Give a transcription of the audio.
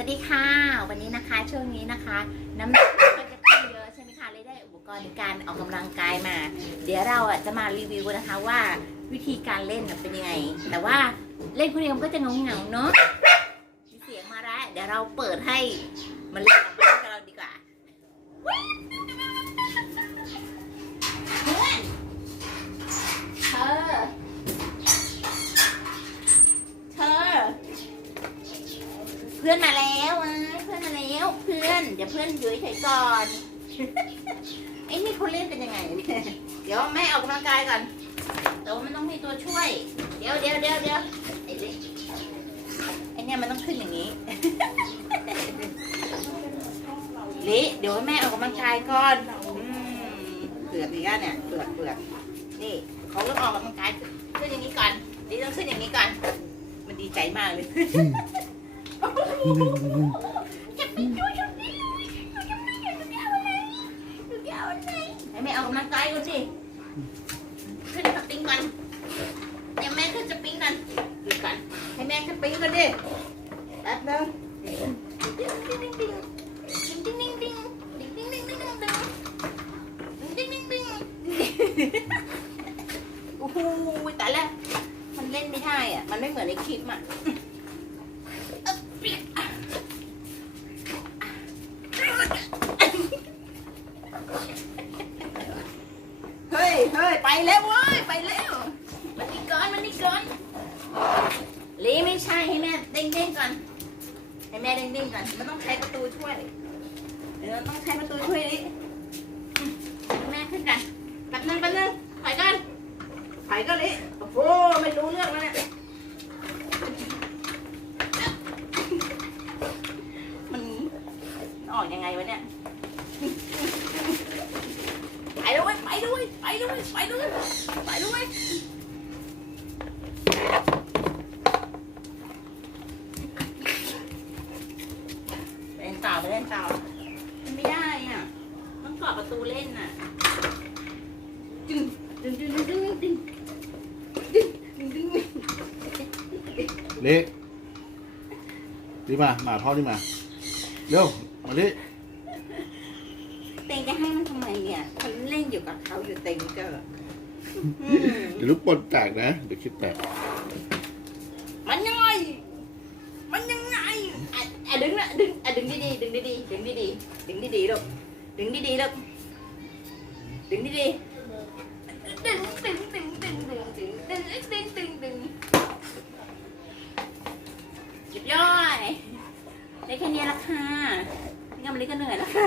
วัสดีค่ะ วันนี้นะคะช่วงนี้นะคะ น้ำหนักก็จะขึ้นเยอะใช่ไหมคะเลยได้อุปกรณ์ในการออกกำลังกายมา เดี๋ยวเราอะจะมารีวิวนะคะว่าวิธีการเล่นเป็นยังไง แต่ว่าเล่นคนเดียวก็จะเงาเงาเนาะมีเสียงมาแล้วเดี๋ยวเราเปิดให้มันเล่น เพื่อนมาแล้วอะเพื่อนมาแล้ว เพื่อน เดี๋ยวเพื่อนอยู่เฉยๆก่อนไอ้นี่เขาเล่นกันยังไง เดี๋ยวแม่ออกกำลังกายก่อน แต่ว่ามันต้องมีตัวช่วย เดี๋ยวเดี๋ยวเดี๋ยวเดี๋ยวไอ้นี่ไอ้เนี่ยมันต้องขึ้นอย่างนี้ลิเดี๋ยวแม่ออกกำลังกายก่อนเปลือกนี่เนี่ยเปลือกเปลือกนี่เขาต้องออกกำลังกายขึ้นอย่างนี้ก่อนลิต้องขึ้นอย่างนี้ก่อน มันดีใจมากเลย จะไปดูชุดนี้เลยหนูจะไม่เห็นหนูจะเอาอะไรหนูจะเอาอะไรให้แม่เอากำลังใจก่อนสิขึ้นสปริงกันเดี๋ยวแม่ขึ้นสปริงกันดูกัน ให้แม่ขึ้นสปริงกันดิแป๊บนึงโอ้โหแต่ละมันเล่นไม่ได้อะ มันไม่เหมือนในคลิปอะ เฮ้ยไปแล้วเว้ยไปแล้วมันนี่ก่อนมันนี่ก่อนลีไม่ใช่ให้แม่เด้งเด้งก่อนให้แม่เด้งเด้งก่อนมันต้องใช้ประตูช่วยเดี๋ยวต้องใช้ประตูช่วยลิแม่ขึ้นกันแป๊บนึงแป๊บนึงถอยกันถอยก็ลิโอ้โหไม่รู้เรื่องแล้วเนี่ยมันออกยังไงวะเนี่ย ด้วยไปด้วยไปด้วยไปด้วยไปด้วยเล่นต่อไปเล่นต่อมันไม่ได้อะต้องเกาะประตูเล่นน่ะดึงดึงดึงดึงดึงดึงดึงดึงดึงเละรีบมามาพ่อนี่มาเร็วมาดิ เต็งจะให้มันทำไมเนี่ยฉันเล่นอยู่กับเขาอยู่เต็งก็อืมเดี๋ยวลูกปนแตกนะ เดี๋ยวคิดแตก มันยังไง มันยังไงอะอะดึงนะดึงอะดึงดีๆดึงดีๆดึงดีๆดึงดีๆลูกดึงดีๆลูกดึงดีๆดึงดึงดึงดึงดึงดึงดึงดึงดึงดึงหยุดย่อยได้แค่นี้ละค่ะนี่กำลังก็เหนื่อยแล้วค่ะ